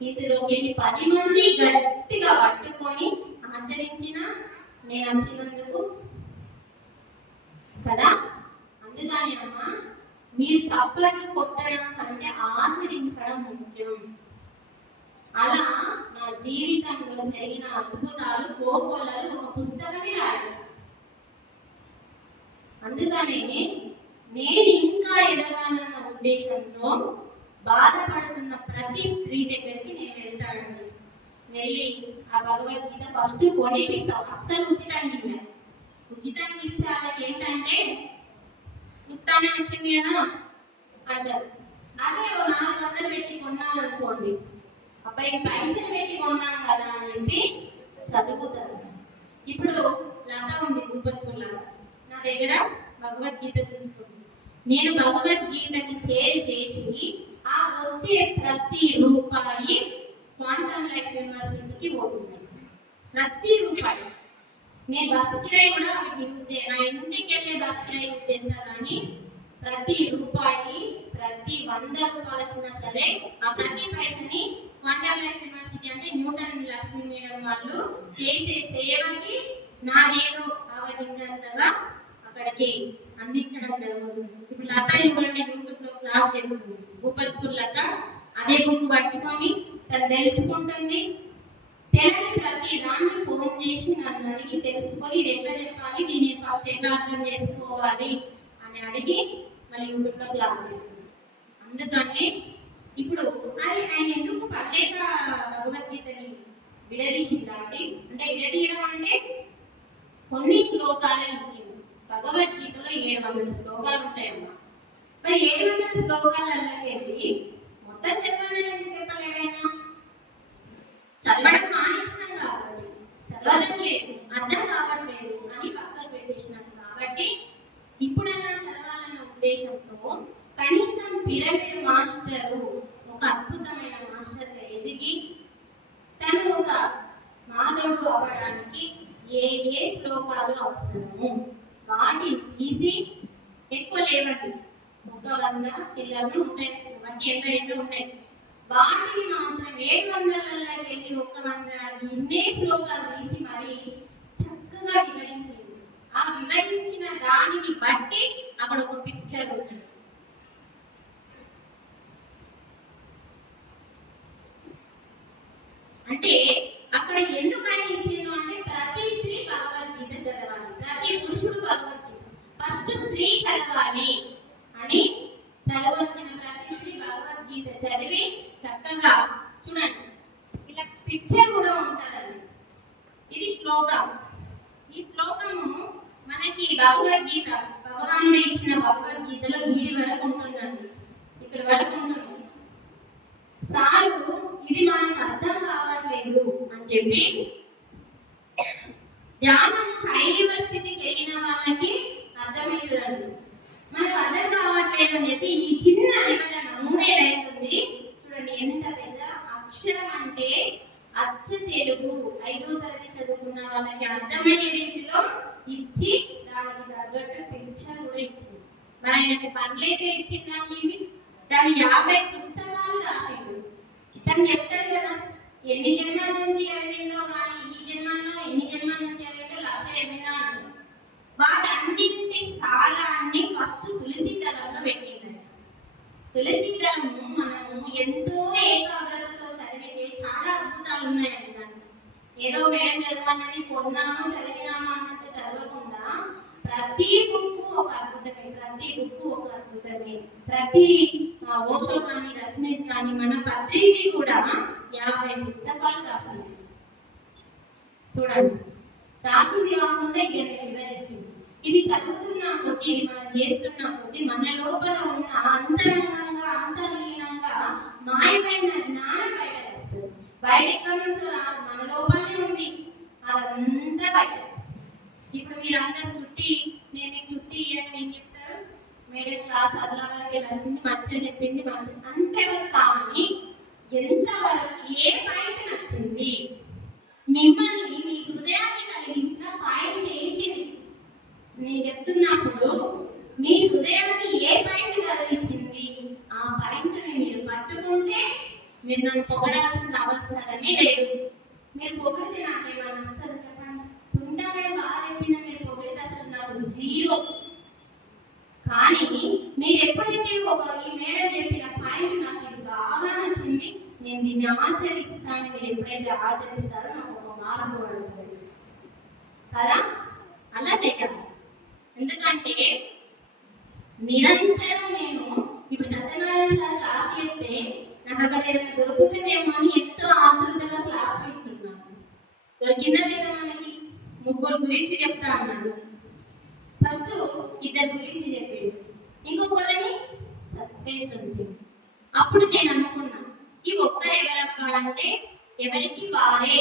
ఇందులోకి 10 మంది గట్టిగా పట్టుకొని ఆచరించిన నేను వచ్చినందుకు కదా. అందుకని అమ్మా, మీరు సప్పట్లు కొట్టడం కంటే ఆచరించడం ముఖ్యం. అలా నా జీవితంలో జరిగిన అద్భుతాలు కోకొల్లలు ఒక పుస్తకమే రాయొచ్చు. అందుకనే నేను ఇంకా ఎదగాలన్న ఉద్దేశంతో బాధపడుతున్న ప్రతి స్త్రీ దగ్గరికి నేను వెళ్తానండి. వెళ్ళి ఆ భగవద్గీత ఫస్ట్ కొనిపిస్తాను. అస్సలు ఉచితంగా ఇస్తే వాళ్ళకి ఏంటంటే ఉత్తానే వచ్చింది కదా అంటారు. అదే 400 పెట్టి కొన్నారనుకోండి, అబ్బాయి పైసలు పెట్టి కొన్నాం కదా అని చెప్పి చదువుతారు. ఇప్పుడు లత ఉంది, భూపత్పూర్ లత, నా దగ్గర భగవద్గీత తీసుకుంది. నేను భగవద్గీతకి సేల్ చేసి ఆ వచ్చే ప్రతి రూపాయి క్వాంటమ్ లైఫ్ యూనివర్సిటీకి పోతుంది. ప్రతి రూపాయి. నేను బస్ కిరాయి కూడా నా ఇంటికి వెళ్ళే బస్ కిరాయి యూజ్ చేస్తాను. కానీ ప్రతి రూపాయి, ప్రతి 100 రూపాయలు వచ్చినా సరే ఆ ప్రతి పైసని క్వాంటమ్ లైఫ్ యూనివర్సిటీ అంటే న్యూటన్ లక్ష్మీ మేడం వాళ్ళు చేసే సేవకి నాదేదో ఆవగించేంతగా అక్కడికి అందించడం జరుగుతుంది. ఇప్పుడు లత ఇవ్వండి యూట్యూబ్ లో క్లాస్ చెబుతుంది. భూపత్పూర్ లత అదే బుక్ పట్టుకొని తను తెలుసుకుంటుంది. తెలియని ప్రతి దాన్ని ఫోన్ చేసి నన్ను అడిగి తెలుసుకొని ఇది ఎట్లా చెప్పాలి, దీన్ని ఫస్ట్ ఎట్లా అర్థం చేసుకోవాలి అని అడిగి మళ్ళీ యూట్యూబ్ లో క్లాస్ చెప్తుంది. అందుకని ఇప్పుడు అది ఆయన ఎందుకు పడలేక భగవద్గీతని విడదీసిందండి అంటే విడదీయడం అంటే కొన్ని శ్లోకాలను ఇచ్చింది. భగవద్గీతలో 700 శ్లోకాలు ఉంటాయమ్మా. మరి 700 శ్లోకాలకి వెళ్ళి మొత్తం చదవండి ఎందుకు చెప్పలేడైనా? చదవడం మానేసినాం కాబట్టి, చదవడం లేదు, అర్థం కావట్లేదు అని పక్కకు పెట్టేసినాం. కాబట్టి ఇప్పుడన్నా చదవాలన్న ఉద్దేశంతో కనీసం పిరమిడ్ మాస్టరు ఒక అద్భుతమైన మాస్టర్గా ఎదిగి తను ఒక మాధవుడు అవ్వడానికి ఏ శ్లోకాలు అవసరము వాటిని తీసి, ఎక్కువ లేవండి, 100 చిల్లరలు ఉంటాయి, వాటి 82 ఉన్నాయి, వాటిని మాత్రం 700లకు వెళ్ళి 100 ఇన్నే శ్లోకాలు తీసి మరి చక్కగా వివరించింది. ఆ వివరించిన దానిని బట్టి అక్కడ ఒక పిక్చర్ ఉంటుంది. అంటే అక్కడ ఎందుకు ఆయన ఇచ్చిండు అంటే ప్రతి స్త్రీ భగవద్గీత చదవాలి, ప్రతి పురుషుడు భగవద్గీత, ఫస్ట్ స్త్రీ చదవాలి అని చదవచ్చిన ప్రతి స్త్రీ భగవద్గీత చదివి చక్కగా చూడండి. ఇలా పిక్చర్ కూడా ఉంటుందండి. ఇది శ్లోకం. ఈ శ్లోకము మనకి భగవద్గీత భగవానుడు ఇచ్చిన భగవద్గీతలో వీడి వరకు ఉంటుందండి, ఇక్కడ వరకు ఉంటుంది. సారు ఇది మనకు అర్థం కావట్లేదు అని చెప్పి ధ్యానం హై లెవెల్ స్థితికి వెళ్ళిన వాళ్ళకి అర్థమవుతుందండి. మనకు అర్థం కావట్లేదు అని చెప్పి ఈ చిన్న వివరణ 3 లైన్ ఉంది చూడండి. ఎంత పెద్ద అక్షరం అంటే అచ్చ తెలుగు 5వ తరగతి చదువుకున్న వాళ్ళకి అర్థమయ్యే రీతిలో ఇచ్చి దానికి తగ్గట్టు పిక్చర్ కూడా ఇచ్చింది. మరి ఆయనకి పనులైతే ఇచ్చిందండి. ఇవి దాని 50 పుస్తకాలు రాసిండు. తను చెప్తాడు కదా ఎన్ని జన్మల నుంచి ఎదిగిందో, కానీ ఈ జన్మలో ఎన్ని జన్మల నుంచి ఎదిగిందో 1,80,000 వాటన్నింటి సారాన్ని ఫస్ట్ తులసి దళంలో పెట్టిండు. తులసి దళము మనము ఎంతో ఏకాగ్రతతో చదివితే చాలా అద్భుతాలు ఉన్నాయండి. దాంట్లో ఏదో మేడం చదవన్నది కొన్నాము చదివినాము అన్నట్టు చదవకుండా ప్రతి బుక్కు ఒక అద్భుతమే, ప్రతి బుక్కు ఒక అద్భుతమే. ప్రతి ఓషో కానీ రజనీష్ కానీ మన పత్రిజీ కూడా 50 పుస్తకాలు రాసింది. చూడండి, రాసింది కాకుండా ఇది వివరించింది. ఇది చదువుతున్నా కొద్ది, ఇది మనం చేస్తున్నా కొద్ది మన లోపల ఉన్న అంతరంగంగా అంతర్లీనంగా మాయమైన జ్ఞానం బయట వస్తుంది. బయట ఎక్కడి నుంచో రాదు, మన లోపలనే ఉంది, అదంతా బయట వస్తుంది. ఇప్పుడు మీరందరూ చుట్టి నేను చుట్టి అని ఏం చెప్తారు, మేడం క్లాస్ అలా వాళ్ళకి నచ్చింది, మంచిగా చెప్పింది, మంచిది అంటారు. కానీ ఎంతవరకు ఏ పాయింట్ నచ్చింది, మిమ్మల్ని మీ హృదయాన్ని కలిగించిన పాయింట్ ఏంటిది నేను చెప్తున్నప్పుడు మీ హృదయాన్ని ఏ పాయింట్ కలిగించింది ఆ పాయింట్ని మీరు పట్టుకుంటే మీరు నన్ను పొగడాల్సిన అవసరమే లేదు. మీరు పొగిడితే నాకేమన్నా వస్తుంది చెప్పండి? సొంతమే బాగా చెప్పిందని మీరు పొగిడితే అసలు నాకు జీరో. కానీ మీరు ఎప్పుడైతే ఈ మేడం చెప్పిన పాయింట్ నాకు ఇది బాగా నచ్చింది, నేను దీన్ని ఆచరిస్తాను, మీరు ఎప్పుడైతే ఆచరిస్తారో నాకు ఒక మార్పు పడుతుంది కదా. అలా చేయాలి. ఎందుకంటే నిరంతరం నేను ఇప్పుడు సత్యనారాయణ సార్ క్లాస్ చెప్తే నాకు అక్కడ ఏదైనా దొరుకుతుందేమో అని ఎంతో ఆతృతగా క్లాస్ వింటున్నాను. దొరికింద లేదా మనకి? ముగ్గురు గురించి చెప్తా అన్నాడు. ఫస్ట్ ఇద్దరు గురించి చెప్పాడు, ఇంకొకరిని సస్పెన్స్ వచ్చింది. అప్పుడు నేను అనుకున్నా, ఈ ఒక్కరు ఎవరక్క అంటే ఎవరికి వారే